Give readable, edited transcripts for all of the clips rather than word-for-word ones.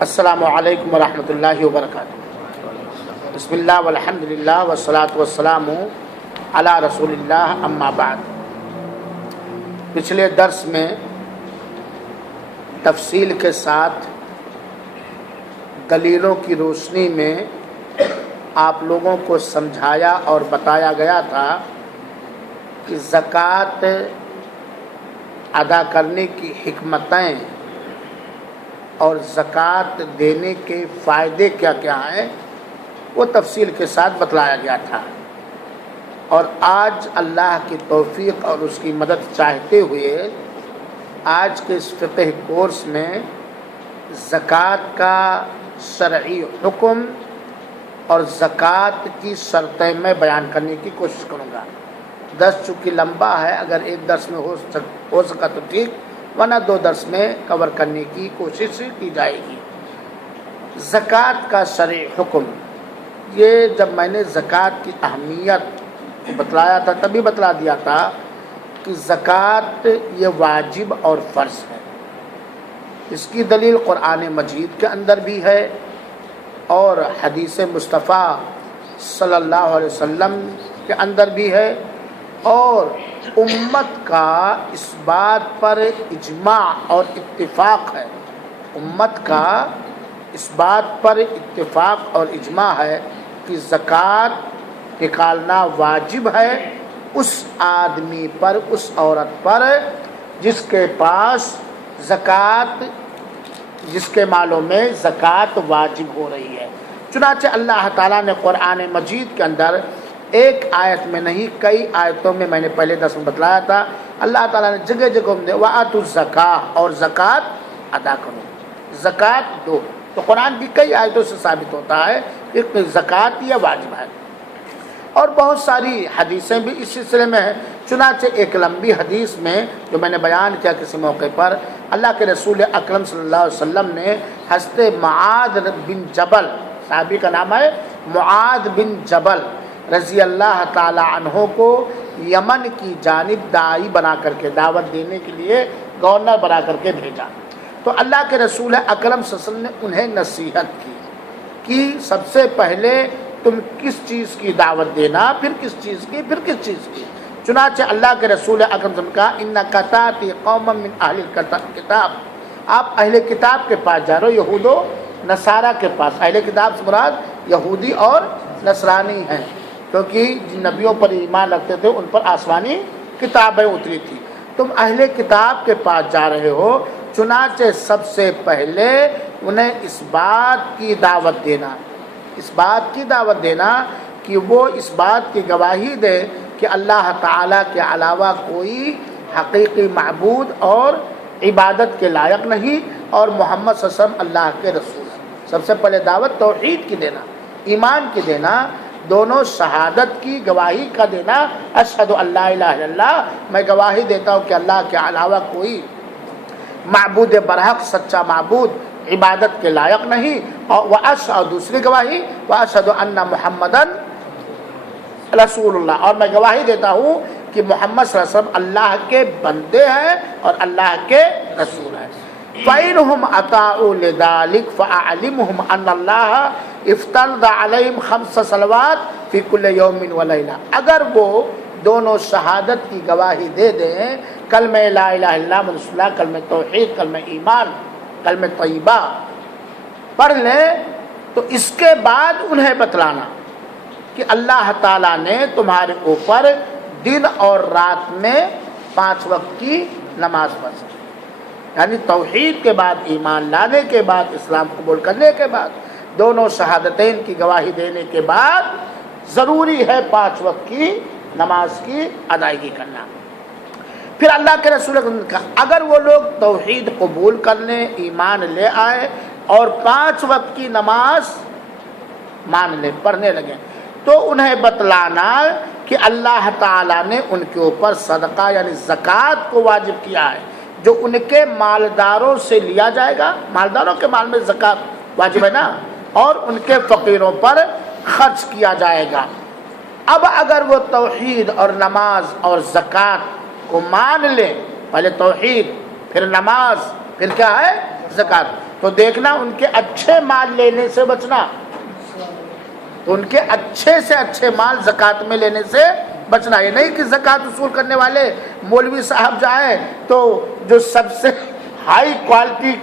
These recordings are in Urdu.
السلام علیکم ورحمۃ اللہ وبرکاتہ۔ بسم اللہ والحمد للہ والصلاۃ والسلام علی رسول اللہ، اما بعد۔ پچھلے درس میں تفصیل کے ساتھ دلیلوں کی روشنی میں آپ لوگوں کو سمجھایا اور بتایا گیا تھا کہ زکوٰۃ ادا کرنے کی حکمتیں اور زکوٰۃ دینے کے فائدے کیا کیا ہیں، وہ تفصیل کے ساتھ بتلایا گیا تھا۔ اور آج اللہ کی توفیق اور اس کی مدد چاہتے ہوئے آج کے اس فقہ کورس میں زکوٰۃ کا شرعی حکم اور زکوٰۃ کی شرطیں میں بیان کرنے کی کوشش کروں گا۔ درس چونکہ لمبا ہے، اگر ایک درس میں ہو سکا تو ٹھیک، ورنہ 2 درس میں کور کرنے کی کوشش کی جائے گی۔ زکوٰۃ کا شرعی حکم، یہ جب میں نے زکوٰۃ کی اہمیت کو بتلایا تھا تبھی بتلا دیا تھا کہ زکوٰۃ یہ واجب اور فرض ہے۔ اس کی دلیل قرآن مجید کے اندر بھی ہے اور حدیث مصطفیٰ صلی اللہ علیہ وسلم کے اندر بھی ہے، اور امت کا اس بات پر اجماع اور اتفاق ہے، امت کا اس بات پر اتفاق اور اجماع ہے کہ زکوٰۃ نکالنا واجب ہے اس آدمی پر، اس عورت پر جس کے پاس زکوٰۃ، جس کے مالوں میں زکوٰۃ واجب ہو رہی ہے۔ چنانچہ اللہ تعالیٰ نے قرآن مجید کے اندر ایک آیت میں نہیں کئی آیتوں میں نے پہلے درس میں بتلایا تھا، اللہ تعالیٰ نے جگہ جگہ وَآتُوا الزَّکَاۃَ، اور زکوٰۃ ادا کرو، زکوٰۃ دو۔ تو قرآن کی کئی آیتوں سے ثابت ہوتا ہے کہ زکوٰۃ یہ واجب ہے، اور بہت ساری حدیثیں بھی اس سلسلے میں ہیں۔ چنانچہ ایک لمبی حدیث میں جو میں نے بیان کیا کسی موقع پر، اللہ کے رسول اکرم صلی اللہ علیہ وسلم نے حضرت معاذ بن جبل، صحابی کا نام ہے معاذ بن جبل رضی اللہ تعالی عنہ کو یمن کی جانب داعی بنا کر کے، دعوت دینے کے لیے گورنر بنا کر کے بھیجا۔ تو اللہ کے رسول اکرم صلی اللہ علیہ وسلم نے انہیں نصیحت کی کہ سب سے پہلے تم کس چیز کی دعوت دینا، پھر کس چیز کی، پھر کس چیز کی۔ چنانچہ اللہ کے رسول اکرم صلی اللہ علیہ وسلم نے کہا اِنَّکَ تَأْتِی قَوْمًا مِّنْ أَهْلِ الْکِتَابِ، آپ اہل کتاب کے پاس جا رہے ہو، یہود و نصارہ کے پاس۔ اہل کتاب سے مراد یہودی اور نصرانی ہیں، کیونکہ جن نبیوں پر ایمان رکھتے تھے ان پر آسمانی کتابیں اتری تھی۔ تم اہل کتاب کے پاس جا رہے ہو، چنانچہ سب سے پہلے انہیں اس بات کی دعوت دینا، اس بات کی دعوت دینا کہ وہ اس بات کی گواہی دے کہ اللہ تعالیٰ کے علاوہ کوئی حقیقی معبود اور عبادت کے لائق نہیں، اور محمد صلی اللہ علیہ وسلم اللہ کے رسول ہیں۔ سب سے پہلے دعوت توحید کی دینا، ایمان کی دینا، دونوں شہادت کی گواہی کا دینا، اشہد ان لا الہ الا اللہ، میں گواہی دیتا ہوں کہ اللہ کے علاوہ کوئی معبود برحق، سچا معبود عبادت کے لائق نہیں، اور دوسری گواہی واشہد ان محمدن رسول اللہ، اور میں گواہی دیتا ہوں کہ محمد صلی اللہ علیہ وسلم اللہ کے بندے ہیں اور اللہ کے رسول ہیں۔ فَإِنْهُمْ أَطَاعُوا لِذَلِكَ فَأَعْلِمْهُمْ أَنَّ اللَّهَ افْتَرَضَ عَلَيْهِمْ 5 صلوات فِي كُلِّ يَوْمٍ وَلَيْلَةٍ، اگر وہ دونوں شہادت کی گواہی دے دیں، کلمہ لا الہ الا اللہ محمد رسول اللہ، کلمہ توحید، کلمہ ایمان، کلمہ طیبہ پڑھ لیں، تو اس کے بعد انہیں بتلانا کہ اللہ تعالیٰ نے تمہارے اوپر دن اور رات میں 5 وقت کی نماز فرض کی، یعنی توحید کے بعد، ایمان لانے کے بعد، اسلام قبول کرنے کے بعد، دونوں شہادتین کی گواہی دینے کے بعد ضروری ہے 5 وقت کی نماز کی ادائیگی کرنا۔ پھر اللہ کے رسول نے کہا اگر وہ لوگ توحید قبول کر لیں، ایمان لے آئے اور 5 وقت کی نماز مان لیں، پڑھنے لگیں، تو انہیں بتلانا کہ اللہ تعالیٰ نے ان کے اوپر صدقہ یعنی زکوٰۃ کو واجب کیا ہے، جو ان کے مالداروں سے لیا جائے گا، مالداروں کے مال میں زکوٰۃ واجب ہے نا، اور ان کے فقیروں پر خرچ کیا جائے گا۔ اب اگر وہ توحید اور نماز اور زکوٰۃ کو مان لیں، پہلے توحید، پھر نماز، پھر کیا ہے زکات. تو دیکھنا ان کے اچھے مال لینے سے بچنا, تو ان کے اچھے سے اچھے مال زکات میں لینے سے بچنا. یہ نہیں کہ زکات وصول کرنے والے مولوی صاحب جائیں تو جو سب سے ہائی کوالٹی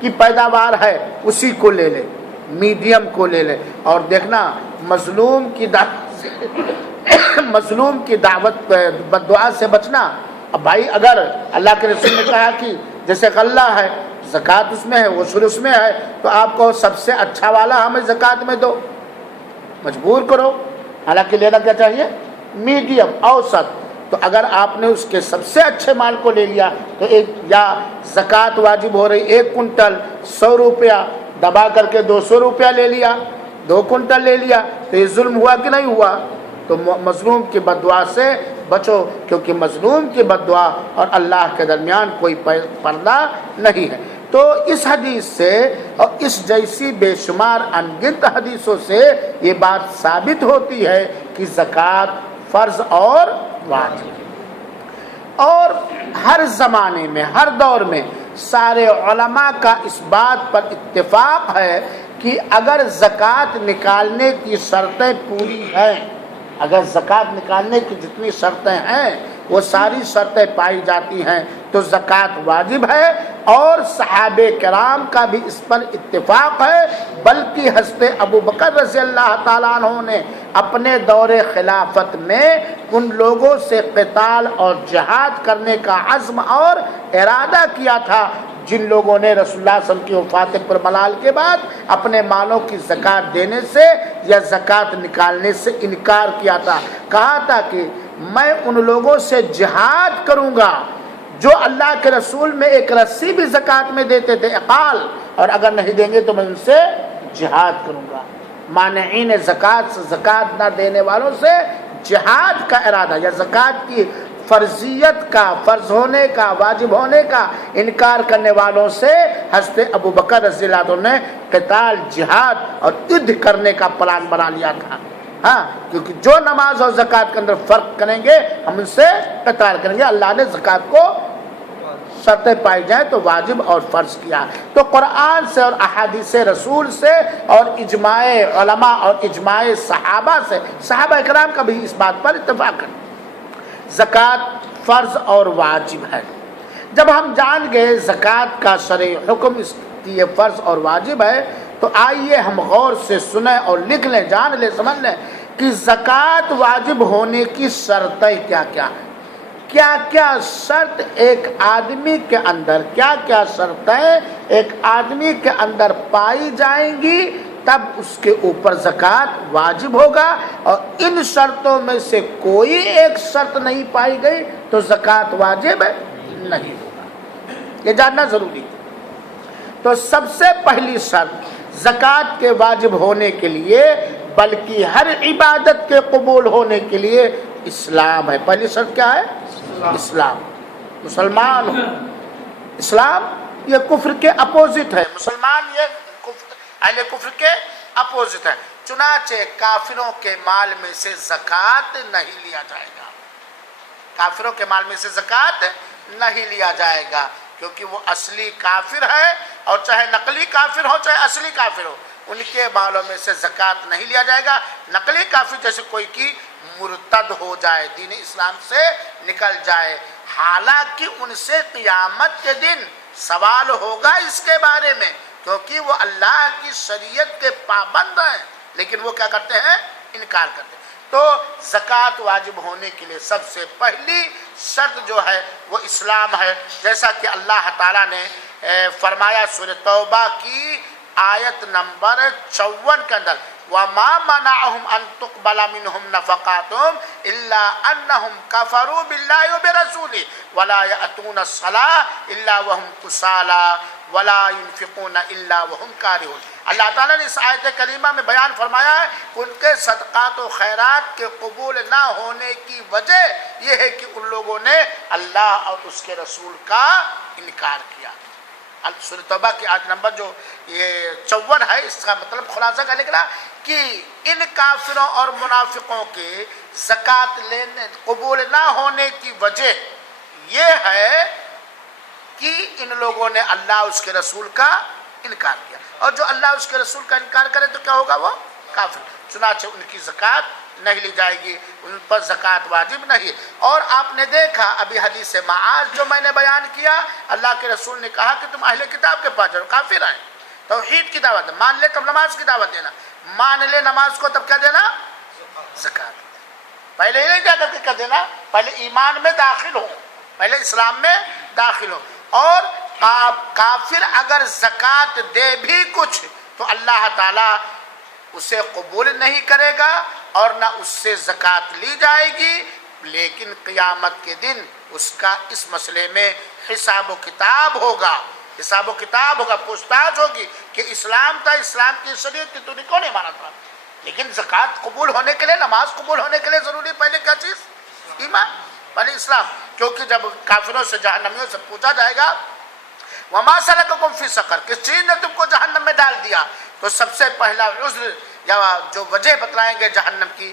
کی پیداوار ہے اسی کو لے لے, میڈیم کو لے لے. اور دیکھنا مظلوم کی دعوت بد دعا سے بچنا. اب بھائی اگر اللہ کے رسول نے کہا کہ جیسے غلہ ہے زکات اس میں ہے, عشر اس میں ہے, تو آپ کو سب سے اچھا والا ہمیں زکات میں دو, مجبور کرو. حالانکہ لینا کیا چاہیے, میڈیم, اوسط. تو اگر آپ نے اس کے سب سے اچھے مال کو لے لیا تو ایک یا زکات واجب ہو رہی 1 کنٹل 100 روپیہ دبا کر کے 200 روپیہ لے لیا, 2 کنٹل لے لیا, تو یہ ظلم ہوا کہ نہیں ہوا؟ تو مظلوم کی بد دعا سے بچو, کیونکہ مظلوم کی بد دعا اور اللہ کے درمیان کوئی پردہ نہیں ہے. تو اس حدیث سے اور اس جیسی بے شمار انگنت حدیثوں سے یہ بات ثابت ہوتی ہے کہ زکوٰۃ فرض اور واجب. اور ہر زمانے میں, ہر دور میں سارے علماء کا اس بات پر اتفاق ہے کہ اگر زکوٰۃ نکالنے کی شرطیں پوری ہیں, اگر زکوٰۃ نکالنے کی جتنی شرطیں ہیں وہ ساری شرطیں پائی جاتی ہیں تو زکوٰۃ واجب ہے. اور صحابہ کرام کا بھی اس پر اتفاق ہے, بلکہ حضرت ابو بکر رضی اللہ تعالیٰ عنہ نے اپنے دور خلافت میں ان لوگوں سے قتال اور جہاد کرنے کا عزم اور ارادہ کیا تھا جن لوگوں نے رسول اللہ صلی اللہ علیہ وسلم کی وفات پر ملال کے بعد اپنے مالوں کی زکوٰۃ دینے سے یا زکوٰۃ نکالنے سے انکار کیا تھا. کہا تھا کہ میں ان لوگوں سے جہاد کروں گا جو اللہ کے رسول میں ایک رسی بھی زکوٰۃ میں دیتے تھے, اقال, اور اگر نہیں دیں گے تو میں ان سے جہاد کروں گا. مانعین زکوٰۃ سے, زکوٰۃ نہ دینے والوں سے جہاد کا ارادہ یا زکوٰۃ کی فرضیت کا, فرض ہونے کا, واجب ہونے کا انکار کرنے والوں سے حضرت ابو بکر رضی اللہ عنہ نے قتال, جہاد اور یدھ کرنے کا پلان بنا لیا تھا. ہاں, کیونکہ جو نماز اور زکوٰۃ کے اندر فرق کریں گے ہم ان سے قتال کریں گے. اللہ نے زکوٰۃ کو شرطیں پائی جائیں تو واجب اور فرض کیا. تو قرآن سے اور احادیث رسول سے اور اجماع علماء اور اجماع صحابہ سے, صحابہ کرام کا بھی اس بات پر اتفاق ہے, زکوٰۃ فرض اور واجب ہے. جب ہم جان گئے زکوٰۃ کا شرعی حکم اس کی یہ فرض اور واجب ہے تو آئیے ہم غور سے سنیں اور لکھ لیں, جان لیں, سمجھ لیں کہ زکوٰۃ واجب ہونے کی شرطیں کیا کیا ہیں. کیا کیا شرط ایک آدمی کے اندر, کیا کیا شرطیں ایک آدمی کے اندر پائی جائیں گی تب اس کے اوپر زکوٰۃ واجب ہوگا, اور ان شرطوں میں سے کوئی ایک شرط نہیں پائی گئی تو زکوٰۃ واجب نہیں ہوگا. یہ جاننا ضروری ہے. تو سب سے پہلی شرط زکوٰۃ کے واجب ہونے کے لیے, بلکہ ہر عبادت کے قبول ہونے کے لیے اسلام ہے. پہلی شرط کیا ہے؟ اسلام. مسلمان ہو. اسلام یہ کفر کے اپوزٹ ہے, مسلمان یہ اہل کفر کے اپوزٹ ہے. چنانچہ کافروں کے مال میں سے زکوٰۃ نہیں لیا جائے گا, کافروں کے مال میں سے زکوٰۃ نہیں لیا جائے گا, کیونکہ وہ اصلی کافر ہے, اور چاہے نقلی کافر ہو چاہے اصلی کافر ہو, ان کے مالوں میں سے زکوٰۃ نہیں لیا جائے گا. نقلی کافر جیسے کوئی کی مرتد ہو جائے, دین اسلام سے نکل جائے, حالانکہ ان سے قیامت کے دن سوال ہوگا اس کے بارے میں, کیونکہ وہ اللہ کی شریعت کے پابند ہیں, لیکن وہ کیا کرتے ہیں؟ انکار کرتے ہیں. تو زکوٰۃ واجب ہونے کے لیے سب سے پہلی شرط جو ہے وہ اسلام ہے, جیسا کہ اللہ تعالیٰ نے فرمایا سورہ توبہ کی آیت نمبر 54 کے اندر, وَمَا مَنَعَهُمْ أَن تُقْبَلَ مِنْهُمْ نَفَقَاتُهُمْ إِلَّا أَنَّهُمْ كَفَرُوا بِاللَّهِ وَبِرَسُولِهِ وَلَا يَأْتُونَ الصَّلَاةَ إِلَّا وَهُمْ كُسَالَىٰ وَلَا يُنْفِقُونَ إِلَّا وَهُمْ كَارِهُونَ. اللہ تعالیٰ نے اس آیت کریمہ میں بیان فرمایا ہے کہ ان کے صدقات و خیرات کے قبول نہ ہونے کی وجہ یہ ہے کہ ان لوگوں نے اللہ اور اس کے رسول کا انکار کیا. سورہ توبہ کی آیت نمبر جو یہ 54 ہے, اس کا مطلب خلاصہ کا نکلا کہ ان کافروں اور منافقوں کے زکوٰۃ لینے قبول نہ ہونے کی وجہ یہ ہے کہ ان لوگوں نے اللہ اس کے رسول کا انکار کیا، اور جو اللہ اس کے رسول کا انکار کرے تو کیا ہوگا؟ وہ کافر۔ چنانچہ ان کی زکوٰۃ نہیں لی جائے گی، ان پر زکوٰۃ واجب نہیں۔ اور آپ نے دیکھا ابھی حدیث معاذ جو میں نے بیان کیا، اللہ کے رسول نے کہا کہ تم اہل کتاب کے پاس جاؤ، کافر ہیں، توحید کی دعوت مان لے تب نماز کی دعوت دینا، مان لے نماز کو تب کیا دینا؟ زکوٰۃ۔ پہلے یہ نہیں کیا کر کے کیا دینا، پہلے ایمان میں داخل ہو، پہلے اسلام میں داخل ہو۔ اور کافر اگر زکوٰۃ دے بھی کچھ تو اللہ تعالیٰ اسے قبول نہیں کرے گا اور نہ اس سے زکوٰۃ لی جائے گی، لیکن قیامت کے دن اس کا اس مسئلے میں حساب و کتاب ہوگا، حساب و کتاب ہوگا، پوچھ تاچھ ہوگی کہ اسلام تھا، اسلام کی شریعت کی تو نے کیوں نہیں مانا تھا؟ لیکن زکوٰۃ قبول ہونے کے لیے، نماز قبول ہونے کے لیے ضروری پہلے کیا چیز؟ ایمان، پہلے اسلام۔ کیونکہ جب کافروں سے جہنمیوں سے پوچھا جائے گا وما سلککم فی سقر، کس چیز نے تم کو جہنم میں ڈال دیا، تو سب سے پہلا عذر یا جو وجہ بتلائیں گے جہنم کی،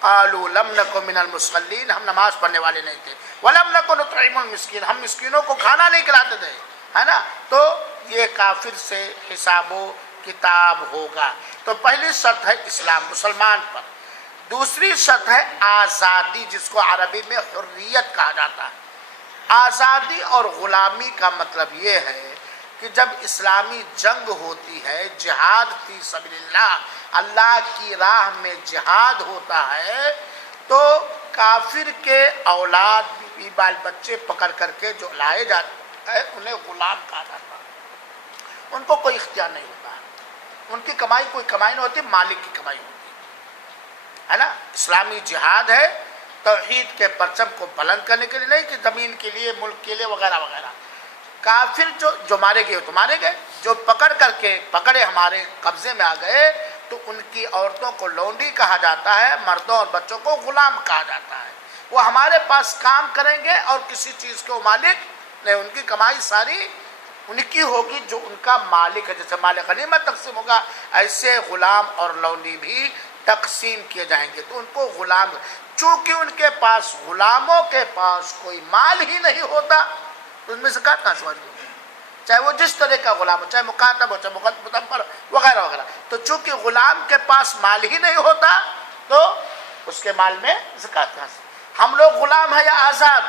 قالوا لم نک من المصلین، ہم نماز پڑھنے والے نہیں تھے، ولم نک نطعم المسکین، ہم مسکینوں کو کھانا نہیں کھلاتے تھے، ہے نا؟ تو یہ کافر سے حساب و کتاب ہوگا۔ تو پہلی شرط ہے اسلام، مسلمان پر۔ دوسری شرط ہے آزادی، جس کو عربی میں حریت کہا جاتا ہے۔ آزادی اور غلامی کا مطلب یہ ہے کہ جب اسلامی جنگ ہوتی ہے، جہاد فی سبیل اللہ، اللہ کی راہ میں جہاد ہوتا ہے، تو کافر کے اولاد بھی بال بچے پکڑ کر کے جو لائے جاتے ہیں انہیں غلام کہا جاتا ہے۔ ان کو کوئی اختیار نہیں ہوتا ہے، ان کی کمائی کوئی کمائی نہیں ہوتی، مالک کی کمائی ہوتی ہے نا؟ اسلامی جہاد ہے توحید کے پرچم کو بلند کرنے کے لیے نہیں کہ زمین کے لیے، ملک کے لیے وغیرہ وغیرہ۔ کافر جو مارے گئے تو مارے گئے، جو پکڑ کر کے پکڑے ہمارے قبضے میں آ گئے تو ان کی عورتوں کو لونڈی کہا جاتا ہے، مردوں اور بچوں کو غلام کہا جاتا ہے۔ وہ ہمارے پاس کام کریں گے اور کسی چیز کے مالک نہیں، ان کی کمائی ساری ان کی ہوگی جو ان کا مالک ہے۔ جیسے مال غنیمت تقسیم ہوگا، ایسے غلام اور لونڈی بھی تقسیم کیے جائیں گے، تو ان کو غلام، چونکہ ان کے پاس، غلاموں کے پاس کوئی مال ہی نہیں ہوتا تو ان میں زکوٰۃ کہاں سے واجب ہوگی؟ چاہے وہ جس طرح کا غلام ہو، چاہے مکاتب ہو، چاہے مدبر وغیرہ وغیرہ۔ تو چونکہ غلام کے پاس مال ہی نہیں ہوتا تو اس کے مال میں زکوٰۃ کہاں سے؟ ہم لوگ غلام ہیں یا آزاد؟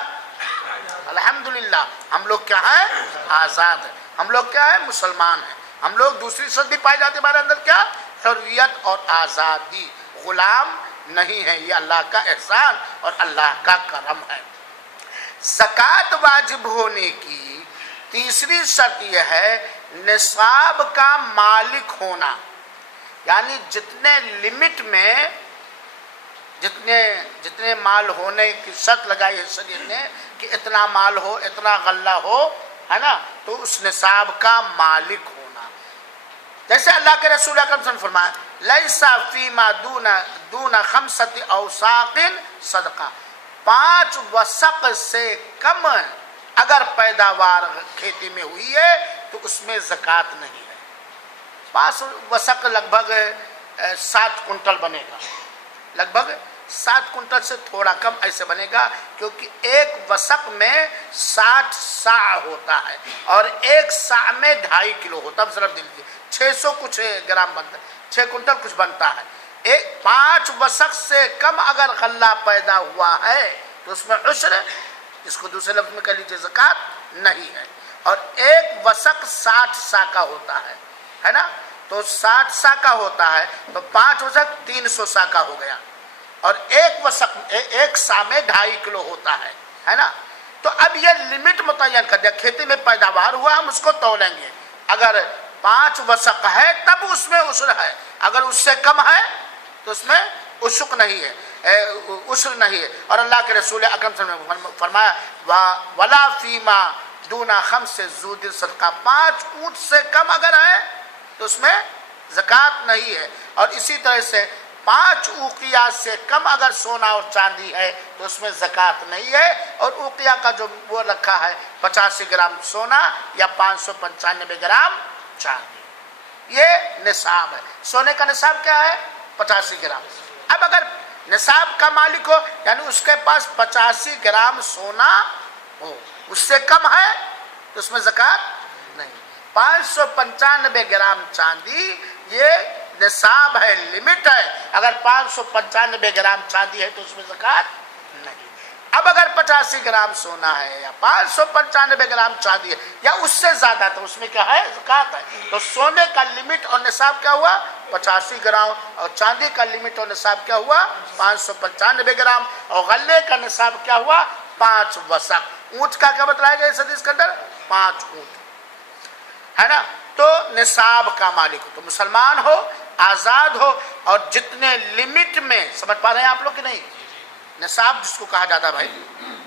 الحمدللہ ہم لوگ کیا ہیں؟ آزاد ہیں۔ ہم لوگ کیا ہیں؟ مسلمان ہیں۔ ہم لوگ دوسری شرط بھی پائی جاتی ہے ہمارے اندر، کیا؟ حریت اور آزادی، غلام نہیں ہے۔ یہ اللہ کا احسان اور اللہ کا کرم ہے۔ زکوٰۃ واجب ہونے کی تیسری شرط یہ ہے نصاب کا مالک ہونا، یعنی جتنے لمٹ میں جتنے مال ہونے کی شرط لگائی ہے شریعت نے کہ اتنا مال ہو، اتنا غلہ ہو، ہے نا؟ تو اس نصاب کا مالک ہونا۔ جیسے اللہ کے رسول اکرم صلی اللہ علیہ وسلم نے فرمایا لیس فیما دون خمسۃ اوساق صدقہ، 5 وسق سے کم اگر پیداوار کھیتی میں ہوئی ہے تو اس میں زکوٰۃ نہیں ہے۔ 5 وسق لگ بھگ 7 کنٹل بنے گا، لگ بھگ 7 کنٹل سے تھوڑا کم ایسے بنے گا، کیونکہ ایک وسق میں 60 صاع ہوتا ہے اور ایک صاع میں 2.5 کلو ہوتا ہے۔ ضرب دے لیجیے 600 کچھ گرام بنتا ہے، 6 کنٹل کچھ بنتا ہے۔ 5 وسق سے کم اگر غلہ پیدا ہوا ہے تو اس میں عشر، اس کو دوسرے لفظ میں کہہ لیجیے زکوٰۃ نہیں ہے۔ اور ایک وسق 60 صاع کا ہوتا ہے نا؟ تو 60 صاع کا ہوتا ہے تو 5 وسق 300 صاع کا ہو گیا، اور ایک صاع میں 2.5 کلو ہوتا ہے نا؟ تو اب یہ لمٹ متعین کر دیا، کھیتی میں پیداوار ہوا ہم اس کو تولیں گے، اگر 5 وسق ہے تب اس میں عشر ہے، اگر اس سے کم ہے تو اس میں عشق نہیں ہے، عشر نہیں ہے۔ اور اللہ کے رسول اکرم صلی اللہ علیہ وسلم نے فرمایا ولا فیما دون خمس ذو صدقہ، 5 اونٹ سے کم اگر ہے تو اس میں زکوٰۃ نہیں ہے۔ اور اسی طرح سے 5 اوقیہ سے کم اگر سونا اور چاندی ہے تو اس میں زکوٰۃ نہیں ہے۔ اور اوقیہ کا جو وہ رکھا ہے 85 گرام سونا یا 595 گرام چاندی، یہ نصاب ہے۔ سونے کا نصاب کیا ہے؟ 85 گرام۔ اب اگر نصاب کا مالک ہو یعنی اس کے پاس 85 گرام سونا ہو، اس سے کم ہے تو اس میں زکوٰۃ نہیں. 595 گرام چاندی یہ نصاب ہے, لمٹ ہے. اگر 595 گرام چاندی ہے تو اس میں زکوٰۃ نہیں. اب اگر 85 گرام سونا ہے یا 595 گرام چاندی ہے یا اس سے زیادہ تو اس میں کیا ہے, زکوٰۃ ہے. تو سونے کا لمٹ اور نصاب کیا ہوا, 85 گرام, اور چاندی کا لمٹ اور نصاب کیا ہوا, 595 گرام, اور غلے کا نصاب کیا ہوا, 5 وسق. اونٹ کا کیا بتلایا گیا اس حدیث کے اندر, 5 اونٹ, ہے نا. تو نصاب کا مالک ہو, تو مسلمان ہو, آزاد ہو, اور جتنے لمٹ میں, سمجھ پا رہے ہیں آپ لوگ کہ نہیں, نصاب جس کو کہا جاتا ہے بھائی,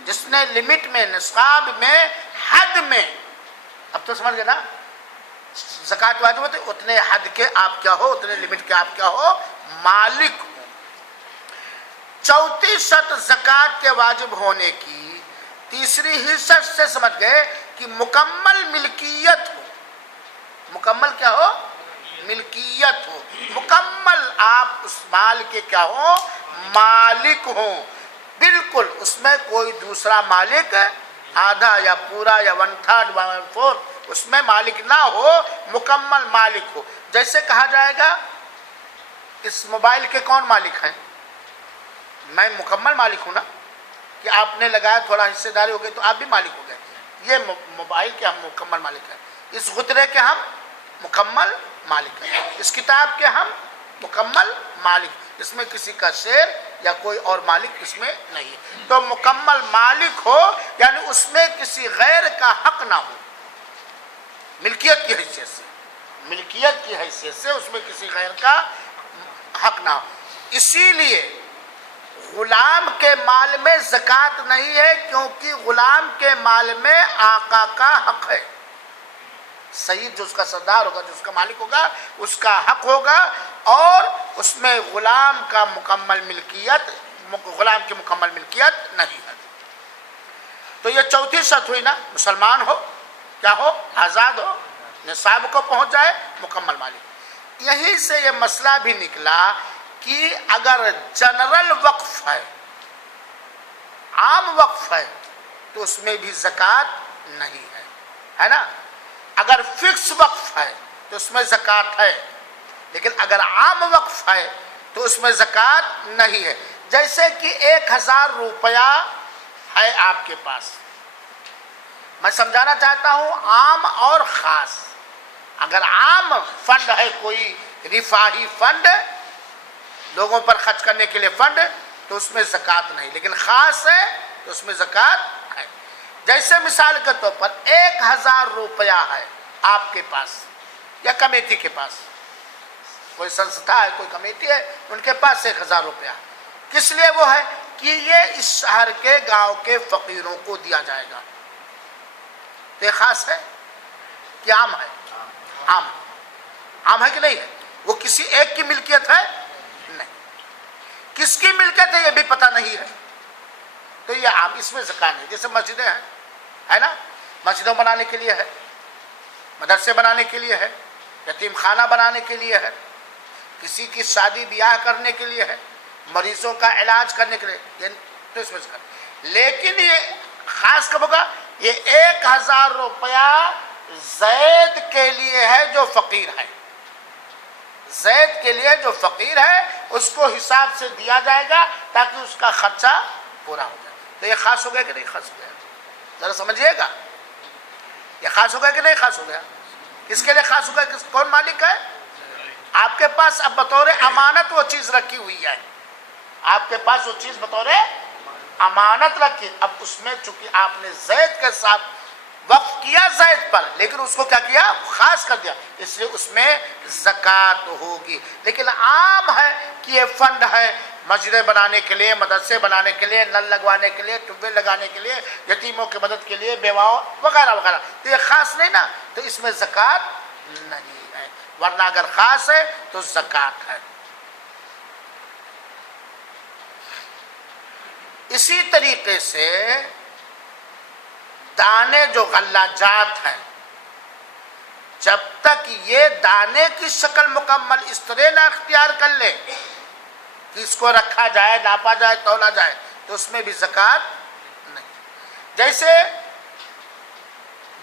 جس نے لمٹ میں, نصاب میں, حد میں, اب تو سمجھ گئے نا, زکوٰۃ واجب ہوتے اتنے حد کے آپ کیا ہو, اتنے لمٹ کے آپ کیا ہو, مالک ہو. چوتھی شرط زکوٰۃ کے واجب ہونے کی, تیسری ہی شرط سے سمجھ گئے کہ مکمل ملکیت ہو. مکمل کیا ہو, ملکیت ہو, مکمل آپ اس مال کے کیا ہو, مالک ہوں. بالکل اس میں کوئی دوسرا مالک آدھا یا پورا یا 1/3 1/4 اس میں مالک نہ ہو, مکمل مالک ہو. جیسے کہا جائے گا اس موبائل کے کون مالک ہیں, میں مکمل مالک ہوں نا, کہ آپ نے لگایا تھوڑا حصے داری ہو گئی تو آپ بھی مالک ہو گئے. یہ موبائل کے ہم مکمل مالک ہیں, اس غدرے کے ہم مکمل مالک ہیں, اس کتاب کے ہم مکمل مالک, اس میں کسی کا شیئر یا کوئی اور مالک اس میں نہیں ہے. تو مکمل مالک ہو یعنی اس میں کسی غیر کا حق نہ ہو, ملکیت کی حیثیت سے, ملکیت کی حیثیت سے اس میں کسی غیر کا حق نہ ہو. اسی لیے غلام کے مال میں زکوٰۃ نہیں ہے, کیونکہ غلام کے مال میں آقا کا حق ہے. سید جو اس کا سردار ہوگا, جو اس کا مالک ہوگا, اس کا حق ہوگا, اور اس میں غلام کا مکمل ملکیت, غلام کی مکمل ملکیت نہیں ہے. تو یہ چوتھی شرط ہوئی نا, مسلمان ہو, کیا ہو, آزاد ہو, نصاب کو پہنچ جائے, مکمل مالک. یہیں سے یہ مسئلہ بھی نکلا کہ اگر جنرل وقف ہے, عام وقف ہے, تو اس میں بھی زکوٰۃ نہیں ہے, ہے نا. اگر فکس وقف ہے تو اس میں زکوٰۃ ہے, لیکن اگر عام وقف ہے تو اس میں زکوٰۃ نہیں ہے. جیسے کہ 1000 روپیہ ہے آپ کے پاس, میں سمجھانا چاہتا ہوں عام اور خاص. اگر عام فنڈ ہے, کوئی رفاہی فنڈ, لوگوں پر خرچ کرنے کے لیے فنڈ, تو اس میں زکوٰۃ نہیں, لیکن خاص ہے تو اس میں زکوٰۃ ہے. جیسے مثال کے طور پر 1000 روپیہ ہے آپ کے پاس یا کمیٹی کے پاس, کوئی سنستھا ہے, کوئی کمیٹی ہے, ان کے پاس 1000 روپیہ. کس لیے وہ ہے کہ یہ اس شہر کے گاؤں کے فقیروں کو دیا جائے گا. تو یہ خاص ہے کہ عام ہے, عام, عام ہے کہ نہیں ہے, وہ کسی ایک کی ملکیت ہے نہیں, کس کی ملکیت ہے یہ بھی پتہ نہیں ہے, تو یہ عام, اس میں زکوٰۃ نہیں. جیسے مسجدیں ہیں, ہے نا, مسجدوں بنانے کے لیے ہے, مدرسے بنانے کے لیے ہے, یتیم خانہ بنانے کے لیے ہے, کسی کی شادی بیاہ کرنے کے لیے ہے, مریضوں کا علاج کرنے کے لیے, تو اس میں زکوٰۃ. لیکن یہ خاص کب ہوگا, یہ 1000 روپیہ زید کے لیے ہے جو فقیر ہے, زید کے لیے جو فقیر ہے اس کو حساب سے دیا جائے گا تاکہ اس کا خرچہ پورا ہو جائے. تو یہ خاص ہو گیا کہ نہیں خاص ہو گیا, ذرا سمجھیے گا, یہ خاص ہو گیا کہ نہیں خاص ہو گیا. کس کے لیے خاص ہو گیا, کون مالک ہے, آپ کے پاس اب بطور امانت وہ چیز رکھی ہوئی ہے, آپ کے پاس وہ چیز بطور امانت رکھی. اب اس میں چونکہ آپ نے زید کے ساتھ وقف کیا زید پر, لیکن اس کو کیا کیا, خاص کر دیا, اس لیے اس میں زکوٰۃ ہوگی. لیکن عام ہے کہ یہ فنڈ ہے مسجدیں بنانے کے لیے, مدرسے بنانے کے لیے, نل لگوانے کے لیے, ٹیوب ویل لگانے کے لیے, یتیموں کی مدد کے لیے, بیواؤں وغیرہ وغیرہ, تو یہ خاص نہیں نا, تو اس میں زکوٰۃ نہیں ہے. ورنہ اگر خاص ہے تو زکوٰۃ ہے. اسی طریقے سے دانے جو غلہ جات ہیں, جب تک یہ دانے کی شکل مکمل اس طرح نہ اختیار کر لے کہ اس کو رکھا جائے, ناپا جائے, تولا جائے, تو اس میں بھی زکوٰۃ نہیں. جیسے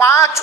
5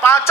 5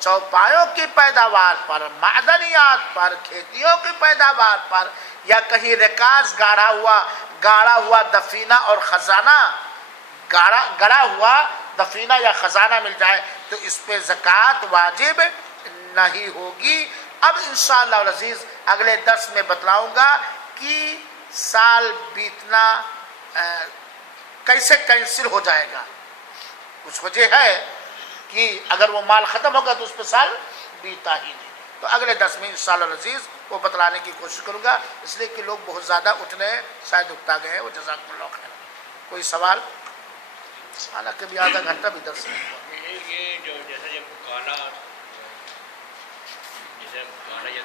چوپایوں کی پیداوار پر، معدنیات پر، کھیتیوں کی پیداوار پر، یا کہیں رکاز گاڑا ہوا دفینہ اور خزانہ، گڑا ہوا دفینہ یا خزانہ مل جائے تو اس پہ زکوٰۃ واجب نہیں ہوگی۔ اب انشاءاللہ العزیز اگلے درس میں بتلاؤں گا کہ سال بیتنا کیسے کینسل ہو جائے گا۔ کچھ وجہ ہے کہ اگر وہ مال ختم ہوگا تو اس پہ سال بیتا ہی نہیں۔ تو اگلے درس میں انشاءاللہ العزیز وہ بتلانے کی کوشش کروں گا، اس لیے کہ لوگ بہت زیادہ اٹھنے شاید اکتا گئے ہیں۔ وہ جزاکم اللہ خیر۔ کوئی سوال؟ حالانکہ بھی آدھا گھنٹہ بھی درس نہیں ہوا۔ یہ جو جیسے یہ مکالا یا